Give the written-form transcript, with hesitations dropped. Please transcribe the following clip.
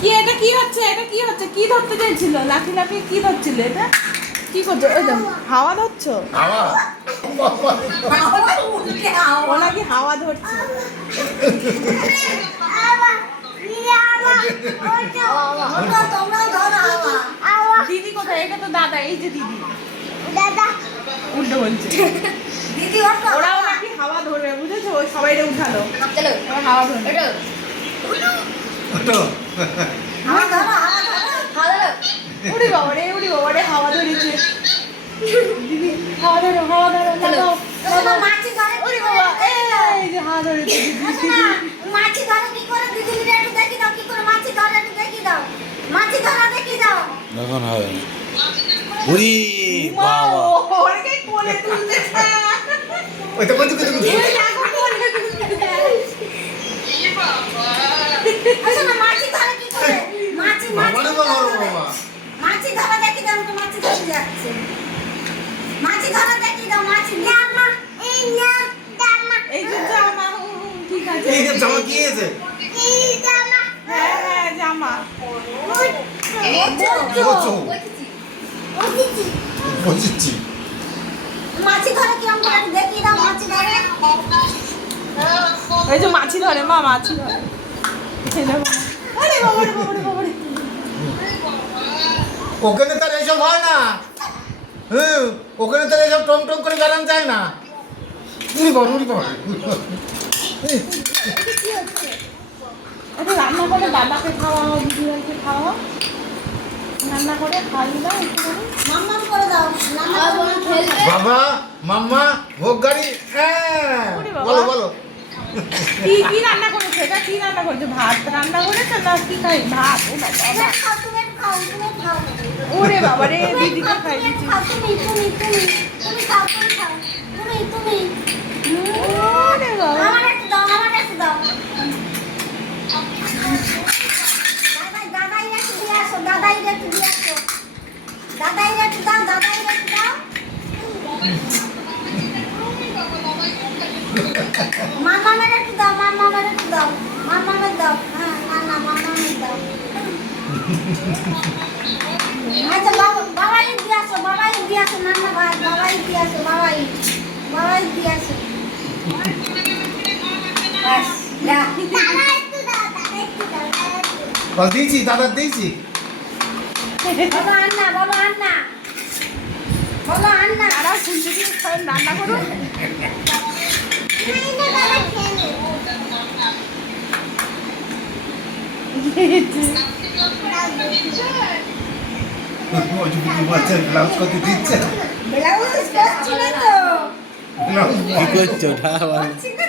কি এটা কি হচ্ছে? এটা কি হচ্ছে? কি ধরতে চাইছিল? লাফি লাফি কি ধরছিল এটা? কি করছো? ওই তো হাওয়া ধরছো? হাওয়া ও নাকি হাওয়া ধরছে। দিদি কোথায়? এটা তো দাদা, এই যে দিদি। উল্টো বলছে। ওরাও নাকি হাওয়া ধরবে, বুঝেছো? ওই সবাইরে উঠালো। এবার হাওয়া ধরবে। ওটো উড়ি বাবা রে, হাওয়া ধরেছে। দিদি হাওয়া ধরো, লাগাও। উড়ি বাবা, এই যে হাওয়া ধরেছে দিদি। এখন হবে উরি বাবা ওরকে কোলে তুলতেছে। ওই তো কত কত ওই দেখো কোলে তুলতেছে। বাবা বাবা মাছি ধরা দেখি দাও তো মাছি ধরে যাচ্ছে মাছি ধরা দেখি দাও মাছি জামা এই না জামা এই যে জামা, ঠিক আছে। এই যে জামা কি আছে এই জামা হ্যাঁ জামা। বলছো ওইছি বলছি মাছি ধরে কেমন করে দেখি দাও মাছি ধরে এই যে মাছি ধরে, মা মাছি ধরে। ছেলে আরে বাবা রে বাবা রে বাবা রে। ওখানে তার এসব হয় না ওখানে তার এসব টম টম করে বেড়ান যায় না উড়ি বাবা এটা রান্না করে দাদাকে খাওয়াও, দিদিভাইকে খাওয়াও। রান্না করে খাইয়ে দাও একটুখানি। মাম্মাম করে দাও মাম্মা খেলবে বাবা মাম্মা ভোগ গাড়ি হ্যাঁ ওরে বাবা। বলো বলো কি রান্না করেছে? এটা কি রান্না করেছে? ভাত রান্না করেছে না কি খাই? ভাত। ও বাবা, ভাত। খাও তুমি খাও ওরে বাবা রে, দিদিকে খাই দিচ্ছি। খাও তুমি খাও তুমি ওরে বাবা। আমার একটু দাও দাদাই একটু দিয়ে আসো দাদাই একটু দাও মামামের একটু দাও মামামের দাও হ্যাঁ না মামামের দাও আচ্ছা বাবাই দিয়ে আসো নান্না ভাই বাবাই দিয়ে আসো বাস যা একটু দাও বল দিয়েছি দাদা দিয়েছি বলো আন্না দাঁড়াও, শুনতে দিয়ে রান্না করুন। ব্লাউজ করতে দিচ্ছে ব্লাউজ করছি না তো ব্লাউজ কি করছো ঢাকা করছি না